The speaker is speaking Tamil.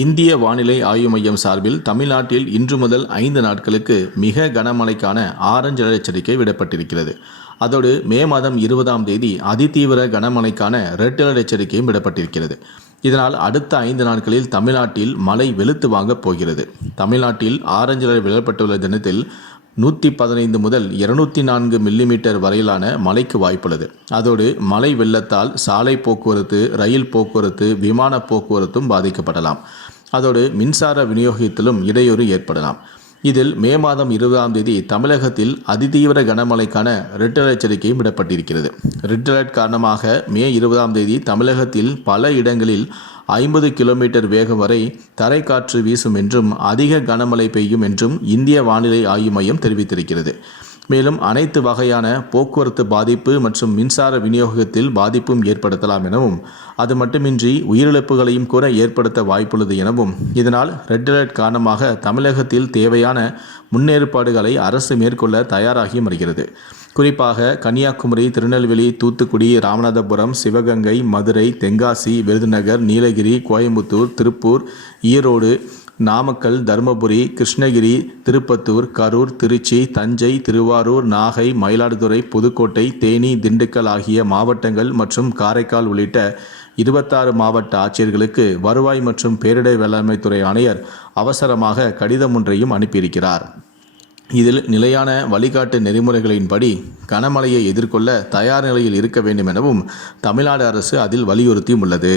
இந்திய வானிலை ஆய்வு மையம் சார்பில் தமிழ்நாட்டில் இன்று முதல் ஐந்து நாட்களுக்கு மிக கனமழைக்கான ஆரஞ்சு அலர்ட் எச்சரிக்கை விடப்பட்டிருக்கிறது. அதோடு மே மாதம் இருபதாம் தேதி அதிதீவிர கனமழைக்கான ரெட் அலர்ட் எச்சரிக்கையும் விடப்பட்டிருக்கிறது. இதனால் அடுத்த ஐந்து நாட்களில் தமிழ்நாட்டில் மழை வெளுத்து வாங்கப் போகிறது. தமிழ்நாட்டில் ஆரஞ்சு அலர்ட் விடப்பட்டுள்ள தினத்தில் நூற்றி பதினைந்து முதல் இருநூத்தி நான்கு மில்லிமீட்டர் வரையிலான மழைக்கு வாய்ப்புள்ளது. அதோடு மழை வெள்ளத்தால் சாலை போக்குவரத்து ரயில் போக்குவரத்து விமான போக்குவரத்தும் பாதிக்கப்படலாம். அதோடு மின்சார விநியோகத்திலும் இடையூறு ஏற்படலாம். இதில் மே மாதம் இருபதாம் தேதி தமிழகத்தில் அதிதீவிர கனமழைக்கான ரெட் அலர்ட் எச்சரிக்கையும் விடப்பட்டிருக்கிறது. ரெட் அலர்ட் காரணமாக மே இருபதாம் தேதி தமிழகத்தில் பல இடங்களில் ஐம்பது கிலோமீட்டர் வேகம் வரை தரைக்காற்று வீசும் என்றும் அதிக கனமழை பெய்யும் என்றும் இந்திய வானிலை ஆய்வு மையம் தெரிவித்திருக்கிறது. மேலும் அனைத்து வகையான போக்குவரத்து பாதிப்பு மற்றும் மின்சார விநியோகத்தில் பாதிப்பும் ஏற்படுத்தலாம் எனவும் அது மட்டுமின்றி உயிரிழப்புகளையும் கூட ஏற்படுத்த வாய்ப்புள்ளது எனவும். இதனால் ரெட் அலர்ட் காரணமாக தமிழகத்தில் தேவையான முன்னேற்பாடுகளை அரசு மேற்கொள்ள தயாராகி வருகிறது. குறிப்பாக கன்னியாகுமரி திருநெல்வேலி தூத்துக்குடி ராமநாதபுரம் சிவகங்கை மதுரை தென்காசி விருதுநகர் நீலகிரி கோயம்புத்தூர் திருப்பூர் ஈரோடு நாமக்கல் தருமபுரி கிருஷ்ணகிரி திருப்பத்தூர் கரூர் திருச்சி தஞ்சை திருவாரூர் நாகை மயிலாடுதுறை புதுக்கோட்டை தேனி திண்டுக்கல் ஆகிய மாவட்டங்கள் மற்றும் காரைக்கால் உள்ளிட்ட இருபத்தாறு மாவட்ட ஆட்சியர்களுக்கு வருவாய் மற்றும் பேரிடர் வேளாண்மைத்துறை ஆணையர் அவசரமாக கடிதம் ஒன்றையும் அனுப்பியிருக்கிறார். இதில் நிலையான வழிகாட்டு நெறிமுறைகளின்படி கனமழையை எதிர்கொள்ள தயார் நிலையில் இருக்க வேண்டும் எனவும் தமிழ்நாடு அரசு அதில் வலியுறுத்தியும் உள்ளது